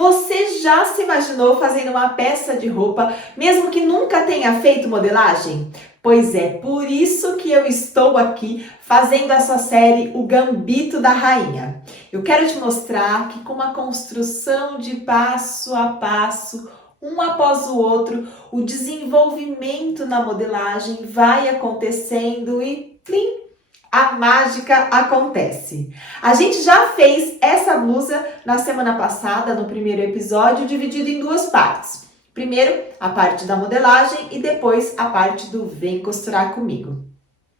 Você já se imaginou fazendo uma peça de roupa, mesmo que nunca tenha feito modelagem? Pois é, por isso que eu estou aqui fazendo essa série O Gambito da Rainha. Eu quero te mostrar que com uma construção de passo a passo, um após o outro, o desenvolvimento na modelagem vai acontecendo e plim! A mágica acontece. A gente já fez essa blusa na semana passada, no primeiro episódio, dividido em duas partes. Primeiro, a parte da modelagem e depois a parte do Vem Costurar Comigo.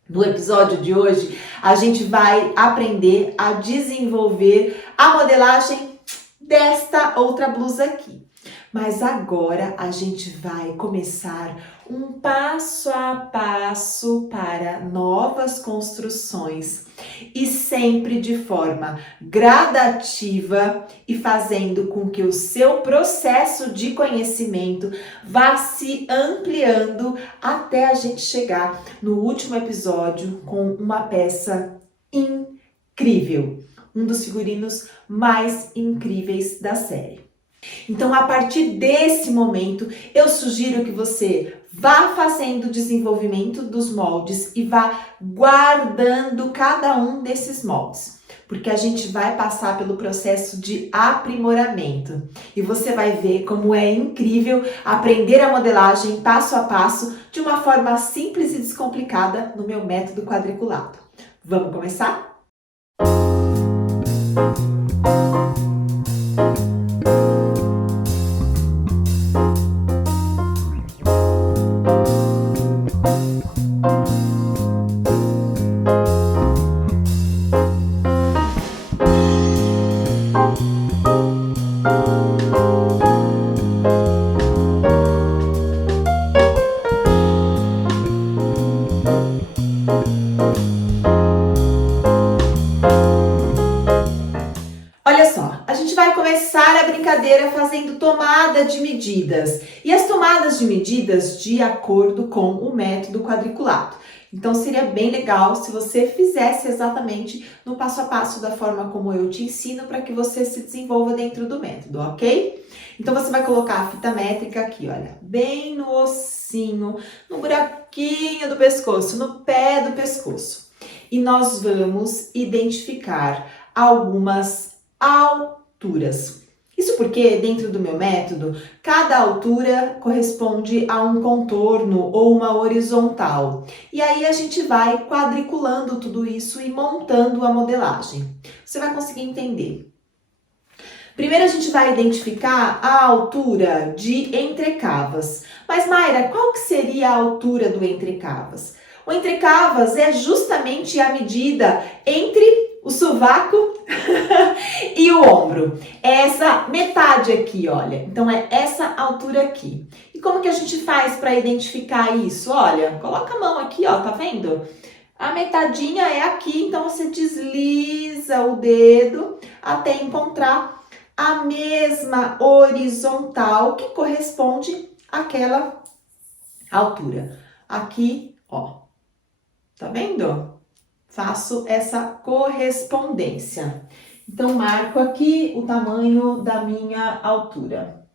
No episódio de hoje, a gente vai aprender a desenvolver a modelagem desta outra blusa aqui. Mas agora a gente vai começar um passo a passo para novas construções e sempre de forma gradativa e fazendo com que o seu processo de conhecimento vá se ampliando até a gente chegar no último episódio com uma peça incrível, um dos figurinos mais incríveis da série. Então, a partir desse momento, eu sugiro que você vá fazendo o desenvolvimento dos moldes e vá guardando cada um desses moldes, porque a gente vai passar pelo processo de aprimoramento e você vai ver como é incrível aprender a modelagem passo a passo de uma forma simples e descomplicada no meu método quadriculado. Vamos começar? Olha só, a gente vai começar a brincadeira fazendo tomada de medidas. E as tomadas de medidas de acordo com o método quadriculado. Então seria bem legal se você fizesse exatamente no passo a passo da forma como eu te ensino para que você se desenvolva dentro do método, ok? Então você vai colocar a fita métrica aqui, olha, bem no ossinho, no buraquinho do pescoço, no pé do pescoço. E nós vamos identificar algumas alturas. Isso porque, dentro do meu método, cada altura corresponde a um contorno ou uma horizontal. E aí a gente vai quadriculando tudo isso e montando a modelagem. Você vai conseguir entender. Primeiro a gente vai identificar a altura de entrecavas. Mas, Mayra, qual que seria a altura do entrecavas? O entrecavas é justamente a medida entre o sovaco e o ombro. É essa metade aqui, olha. Então, é essa altura aqui. E como que a gente faz para identificar isso? Olha, coloca a mão aqui, ó, tá vendo? A metadinha é aqui, então você desliza o dedo até encontrar a mesma horizontal que corresponde àquela altura. Aqui, ó. Tá vendo? Faço essa correspondência. Então, marco aqui o tamanho da minha altura.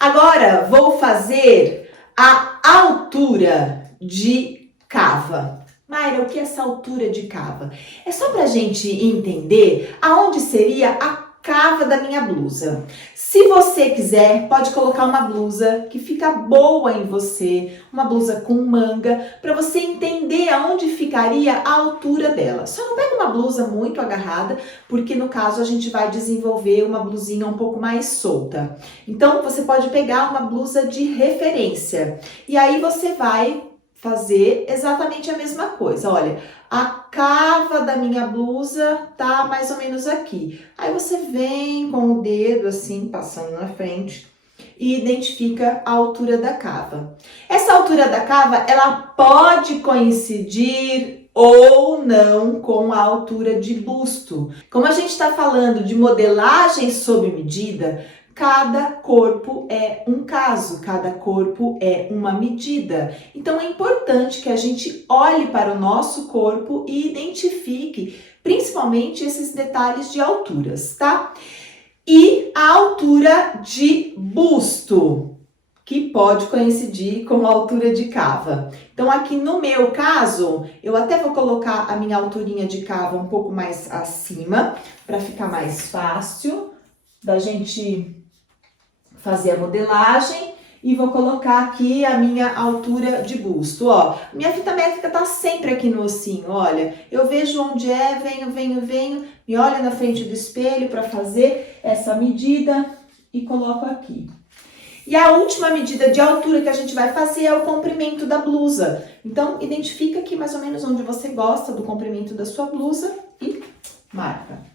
Agora, vou fazer a altura de cava. Mayra, o que é essa altura de cava? É só pra gente entender aonde seria a cava da minha blusa. Se você quiser, pode colocar uma blusa que fica boa em você, uma blusa com manga, para você entender aonde ficaria a altura dela. Só não pega uma blusa muito agarrada, porque no caso a gente vai desenvolver uma blusinha um pouco mais solta. Então, você pode pegar uma blusa de referência. E aí você vai fazer exatamente a mesma coisa. Olha, a cava da minha blusa tá mais ou menos aqui. Aí você vem com o dedo assim, passando na frente e identifica a altura da cava. Essa altura da cava, ela pode coincidir ou não com a altura de busto. Como a gente está falando de modelagem sob medida, cada corpo é um caso, cada corpo é uma medida. Então é importante que a gente olhe para o nosso corpo e identifique principalmente esses detalhes de alturas, tá? E a altura de busto, que pode coincidir com a altura de cava. Então aqui no meu caso, eu até vou colocar a minha alturinha de cava um pouco mais acima, para ficar mais fácil da gente fazer a modelagem, e vou colocar aqui a minha altura de busto, ó. Minha fita métrica tá sempre aqui no ossinho, olha. Eu vejo onde é, venho, me olho na frente do espelho para fazer essa medida e coloco aqui. E a última medida de altura que a gente vai fazer é o comprimento da blusa. Então, identifica aqui mais ou menos onde você gosta do comprimento da sua blusa e marca.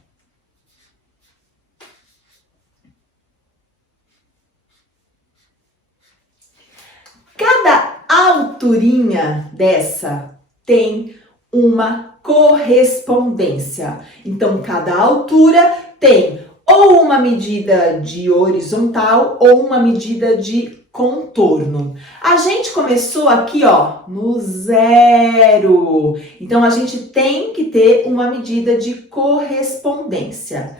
Cada alturinha dessa tem uma correspondência. Então, cada altura tem ou uma medida de horizontal ou uma medida de contorno. A gente começou aqui, ó, no 0. Então, a gente tem que ter uma medida de correspondência.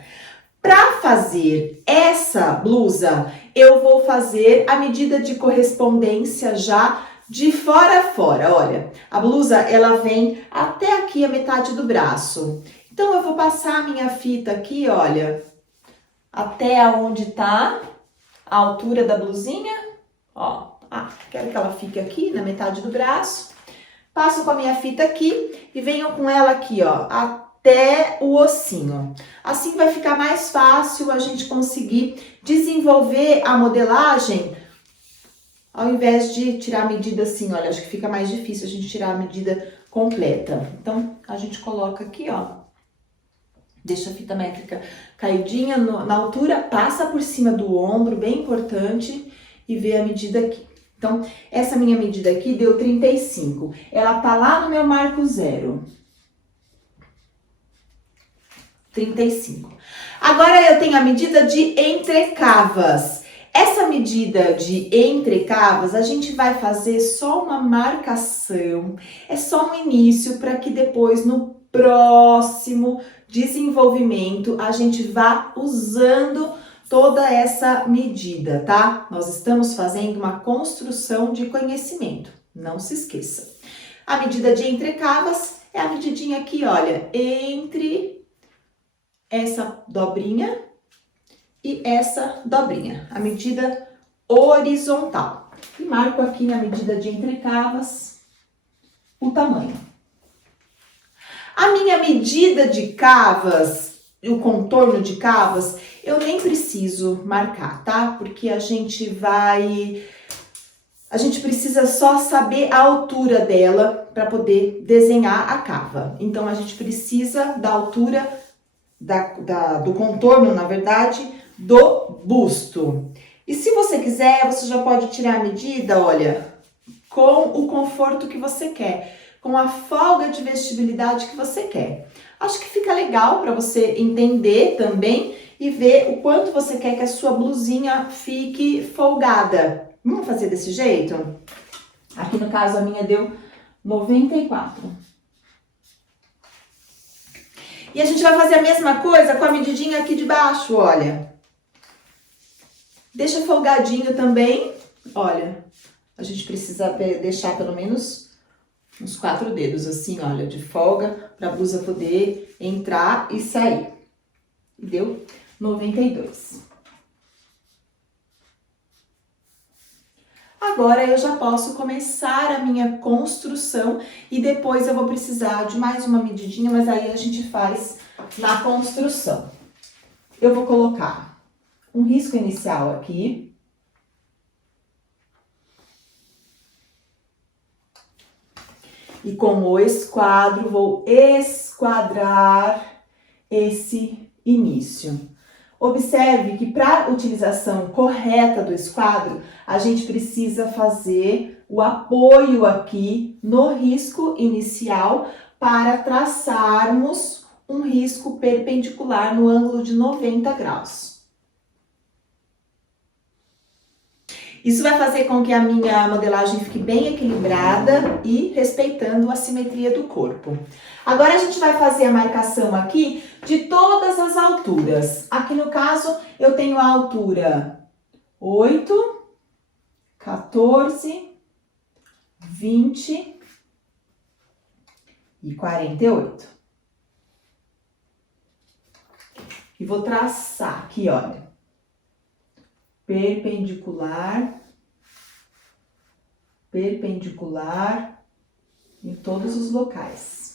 Para fazer essa blusa, eu vou fazer a medida de correspondência já de fora a fora. Olha, a blusa, ela vem até aqui a metade do braço. Então, eu vou passar a minha fita aqui, olha, até onde tá a altura da blusinha. Ó, quero que ela fique aqui na metade do braço. Passo com a minha fita aqui e venho com ela aqui, ó, até o ossinho. Assim vai ficar mais fácil a gente conseguir desenvolver a modelagem, ao invés de tirar a medida assim, olha, acho que fica mais difícil a gente tirar a medida completa. Então, a gente coloca aqui, ó, deixa a fita métrica caidinha na altura, passa por cima do ombro, bem importante, e vê a medida aqui. Então, essa minha medida aqui deu 35. Ela tá lá no meu marco 0. 35. Agora eu tenho a medida de entrecavas. Essa medida de entrecavas, a gente vai fazer só uma marcação, é só um início para que depois no próximo desenvolvimento a gente vá usando toda essa medida, tá? Nós estamos fazendo uma construção de conhecimento, não se esqueça. A medida de entrecavas é a medidinha aqui, olha, entre essa dobrinha e essa dobrinha, a medida horizontal. E marco aqui na medida de entrecavas o tamanho. A minha medida de cavas, o contorno de cavas, eu nem preciso marcar, tá? Porque a gente precisa só saber a altura dela para poder desenhar a cava. Então, a gente precisa da altura do contorno, na verdade, do busto. E se você quiser, você já pode tirar a medida, olha, com o conforto que você quer, com a folga de vestibilidade que você quer. Acho que fica legal para você entender também e ver o quanto você quer que a sua blusinha fique folgada. Vamos fazer desse jeito? Aqui no caso a minha deu 94. E a gente vai fazer a mesma coisa com a medidinha aqui de baixo, olha. Deixa folgadinho também, olha. A gente precisa deixar pelo menos uns 4 dedos assim, olha, de folga, para a blusa poder entrar e sair. Deu 92. Agora eu já posso começar a minha construção e depois eu vou precisar de mais uma medidinha, mas aí a gente faz na construção. Eu vou colocar um risco inicial aqui. E com o esquadro, vou esquadrar esse início. Observe que para a utilização correta do esquadro, a gente precisa fazer o apoio aqui no risco inicial para traçarmos um risco perpendicular no ângulo de 90 graus. Isso vai fazer com que a minha modelagem fique bem equilibrada e respeitando a simetria do corpo. Agora a gente vai fazer a marcação aqui de todas as alturas. Aqui no caso eu tenho a altura 8, 14, 20 e 48. E vou traçar aqui, olha, perpendicular, perpendicular em todos os locais.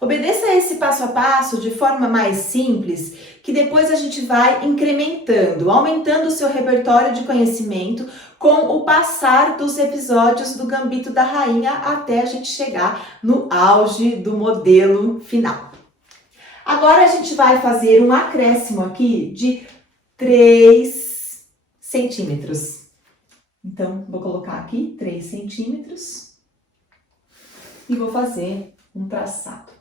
Obedeça esse passo a passo de forma mais simples, que depois a gente vai incrementando, aumentando o seu repertório de conhecimento com o passar dos episódios do Gambito da Rainha até a gente chegar no auge do modelo final. Agora a gente vai fazer um acréscimo aqui de 3 centímetros. Então, vou colocar aqui 3 centímetros e vou fazer um traçado.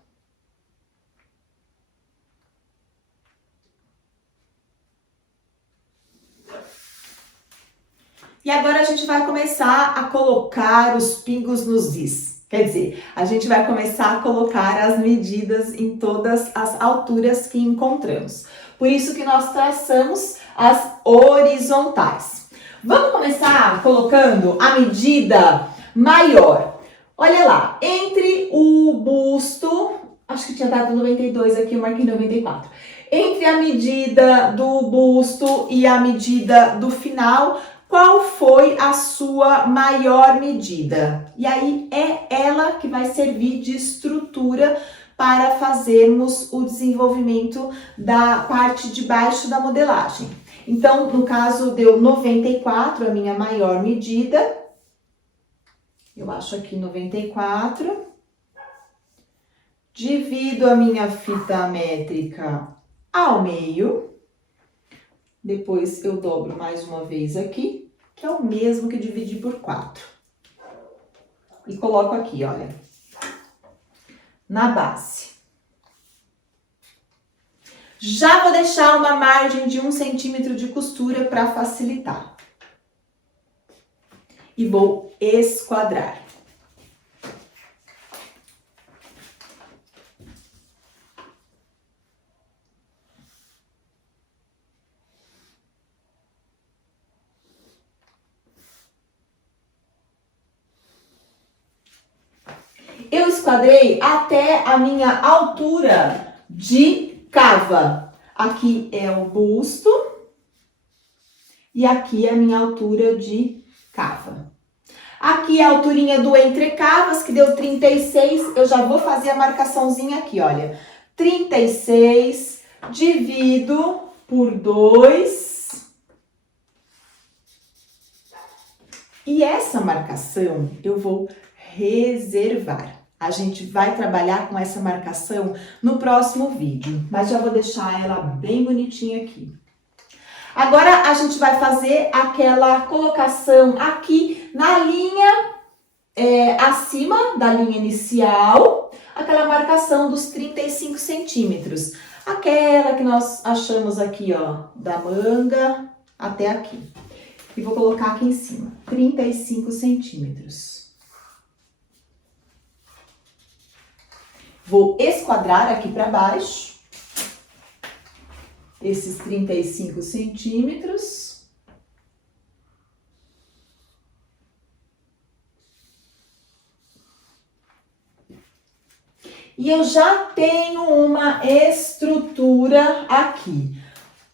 E agora a gente vai começar a colocar os pingos nos is. Quer dizer, a gente vai começar a colocar as medidas em todas as alturas que encontramos. Por isso que nós traçamos as horizontais. Vamos começar colocando a medida maior. Olha lá, entre o busto, acho que tinha dado 92 aqui, eu marquei 94. Entre a medida do busto e a medida do final, qual foi a sua maior medida? E aí é ela que vai servir de estrutura para fazermos o desenvolvimento da parte de baixo da modelagem. Então, no caso, deu 94, a minha maior medida. Eu acho aqui 94. Divido a minha fita métrica ao meio. Depois eu dobro mais uma vez aqui, que é o mesmo que dividir por 4. E coloco aqui, olha, na base. Já vou deixar uma margem de 1 centímetro de costura para facilitar. E vou esquadrar. Eu esquadrei até a minha altura de cava. Aqui é o busto e aqui é a minha altura de cava. Aqui é a alturinha do entrecavas, que deu 36. Eu já vou fazer a marcaçãozinha aqui, olha. 36 divido por 2. E essa marcação eu vou reservar. A gente vai trabalhar com essa marcação no próximo vídeo, mas já vou deixar ela bem bonitinha aqui. Agora, a gente vai fazer aquela colocação aqui na linha, acima da linha inicial, aquela marcação dos 35 centímetros. Aquela que nós achamos aqui, ó, da manga até aqui. E vou colocar aqui em cima, 35 centímetros. Vou esquadrar aqui para baixo, esses 35 centímetros. E eu já tenho uma estrutura aqui.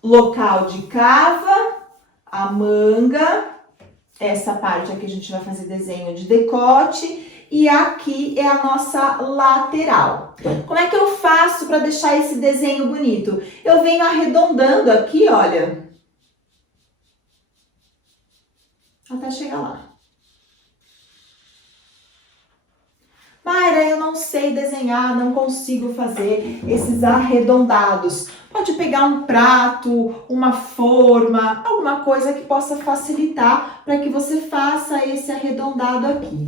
Local de cava, a manga, essa parte aqui a gente vai fazer desenho de decote. E aqui é a nossa lateral. Como é que eu faço para deixar esse desenho bonito? Eu venho arredondando aqui, olha, até chegar lá. Mayra, eu não sei desenhar, não consigo fazer esses arredondados. Pode pegar um prato, uma forma, alguma coisa que possa facilitar para que você faça esse arredondado aqui.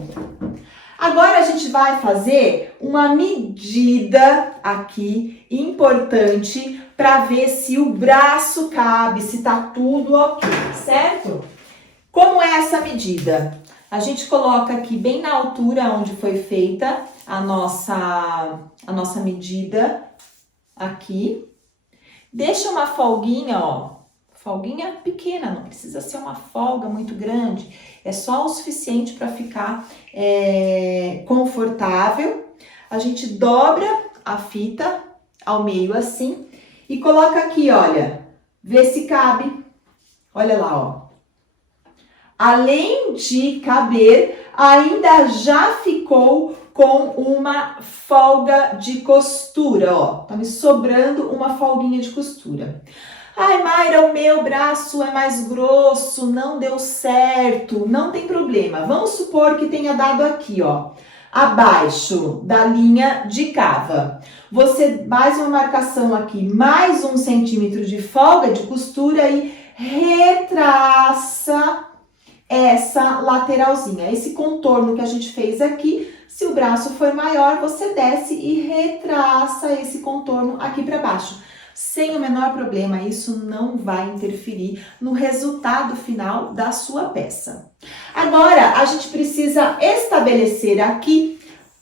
Agora a gente vai fazer uma medida aqui importante para ver se o braço cabe, se tá tudo ok, certo? Como é essa medida? A gente coloca aqui bem na altura onde foi feita a nossa medida aqui. Deixa uma folguinha, ó, folguinha pequena, não precisa ser uma folga muito grande. É só o suficiente para ficar confortável. A gente dobra a fita ao meio assim e coloca aqui, olha, vê se cabe. Olha lá, ó. Além de caber, ainda já ficou com uma folga de costura, ó. Tá me sobrando uma folguinha de costura. Ai, Mayra, o meu braço é mais grosso, não deu certo. Não tem problema. Vamos supor que tenha dado aqui, ó, abaixo da linha de cava. Você mais uma marcação aqui, mais 1 centímetro de folga de costura e retraça essa lateralzinha, esse contorno que a gente fez aqui. Se o braço for maior, você desce e retraça esse contorno aqui para baixo. Sem o menor problema, isso não vai interferir no resultado final da sua peça. Agora, a gente precisa estabelecer aqui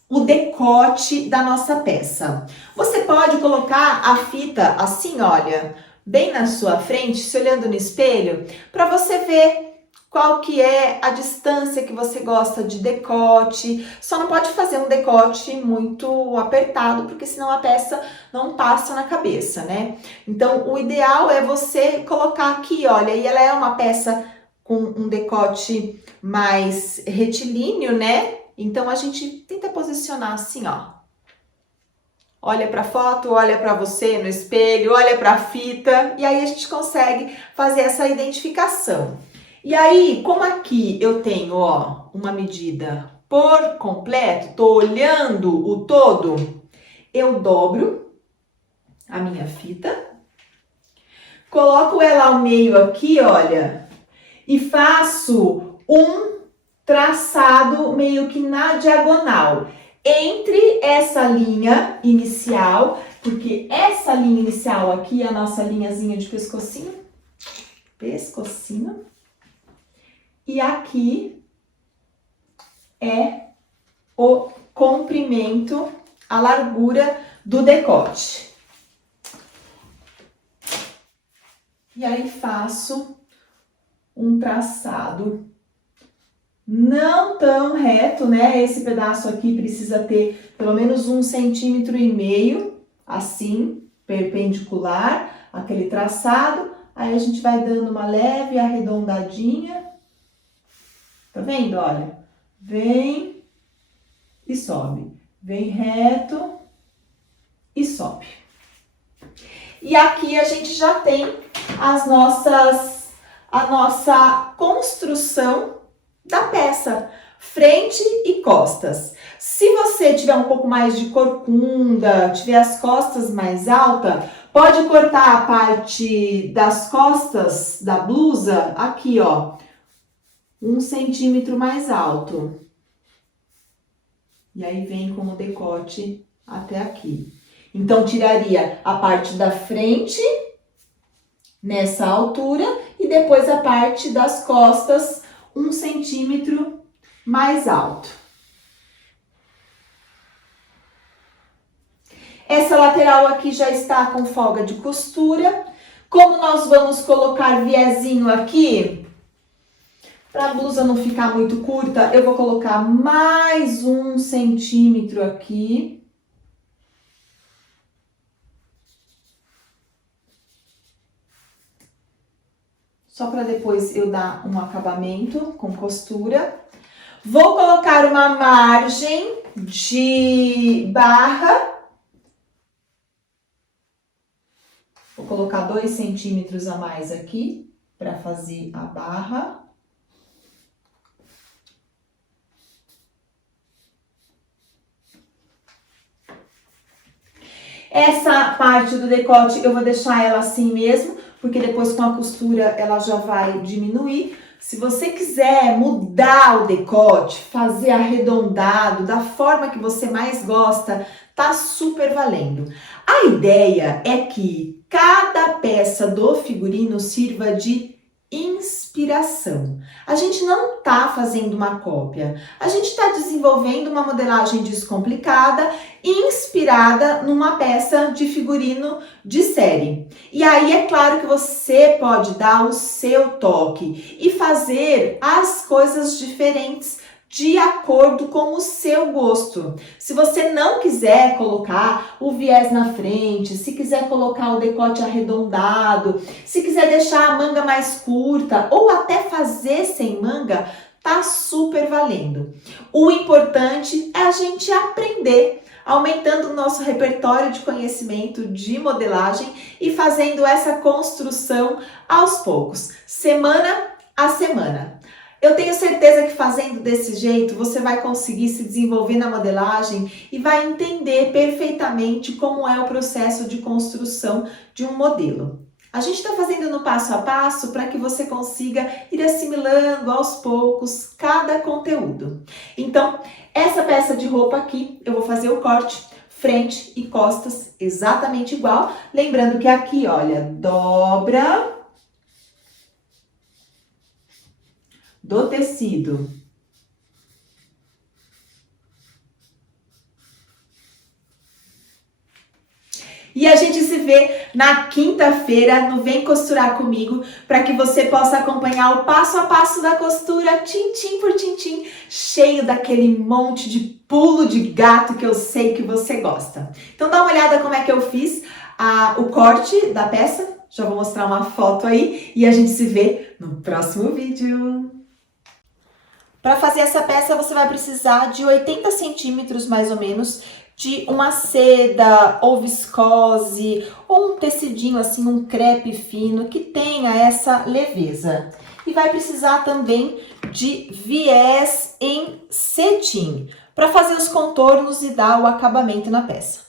o decote da nossa peça. Você pode colocar a fita assim, olha, bem na sua frente, se olhando no espelho, para você ver qual que é a distância que você gosta de decote. Só não pode fazer um decote muito apertado, porque senão a peça não passa na cabeça, né? Então, o ideal é você colocar aqui, olha, e ela é uma peça com um decote mais retilíneo, né? Então, a gente tenta posicionar assim, ó. Olha para a foto, olha para você no espelho, olha para a fita, e aí a gente consegue fazer essa identificação. E aí, como aqui eu tenho, ó, uma medida por completo, tô olhando o todo, eu dobro a minha fita, coloco ela ao meio aqui, olha, e faço um traçado meio que na diagonal entre essa linha inicial, porque essa linha inicial aqui é a nossa linhazinha de pescocinho, e aqui é o comprimento, a largura do decote. E aí faço um traçado não tão reto, né? Esse pedaço aqui precisa ter pelo menos 1,5 centímetros, assim, perpendicular, aquele traçado. Aí a gente vai dando uma leve arredondadinha. Tá vendo? Olha, vem e sobe, vem reto e sobe. E aqui a gente já tem a nossa construção da peça, frente e costas. Se você tiver um pouco mais de corcunda, tiver as costas mais altas, pode cortar a parte das costas da blusa aqui, ó, 1 centímetro mais alto. E aí vem com o decote até aqui. Então, tiraria a parte da frente nessa altura e depois a parte das costas 1 centímetro mais alto. Essa lateral aqui já está com folga de costura. Como nós vamos colocar viezinho aqui, para a blusa não ficar muito curta, eu vou colocar mais 1 centímetro aqui. Só para depois eu dar um acabamento com costura. Vou colocar uma margem de barra. Vou colocar 2 centímetros a mais aqui para fazer a barra. Essa parte do decote eu vou deixar ela assim mesmo, porque depois com a costura ela já vai diminuir. Se você quiser mudar o decote, fazer arredondado, da forma que você mais gosta, tá super valendo. A ideia é que cada peça do figurino sirva de inspiração. A gente não está fazendo uma cópia, a gente está desenvolvendo uma modelagem descomplicada, inspirada numa peça de figurino de série. E aí é claro que você pode dar o seu toque e fazer as coisas diferentes de acordo com o seu gosto. Se você não quiser colocar o viés na frente, se quiser colocar o decote arredondado, se quiser deixar a manga mais curta ou até fazer sem manga, tá super valendo. O importante é a gente aprender, aumentando o nosso repertório de conhecimento de modelagem e fazendo essa construção aos poucos, semana a semana. Eu tenho certeza que fazendo desse jeito você vai conseguir se desenvolver na modelagem e vai entender perfeitamente como é o processo de construção de um modelo. A gente está fazendo no passo a passo para que você consiga ir assimilando aos poucos cada conteúdo. Então, essa peça de roupa aqui, eu vou fazer o corte frente e costas exatamente igual. Lembrando que aqui, olha, dobra do tecido. E a gente se vê na quinta-feira no Vem Costurar Comigo, para que você possa acompanhar o passo a passo da costura, tintim por tintim, cheio daquele monte de pulo de gato que eu sei que você gosta. Então dá uma olhada como é que eu fiz o corte da peça, já vou mostrar uma foto aí e a gente se vê no próximo vídeo. Para fazer essa peça, você vai precisar de 80 centímetros, mais ou menos, de uma seda ou viscose, ou um tecidinho assim, um crepe fino, que tenha essa leveza. E vai precisar também de viés em cetim, para fazer os contornos e dar o acabamento na peça.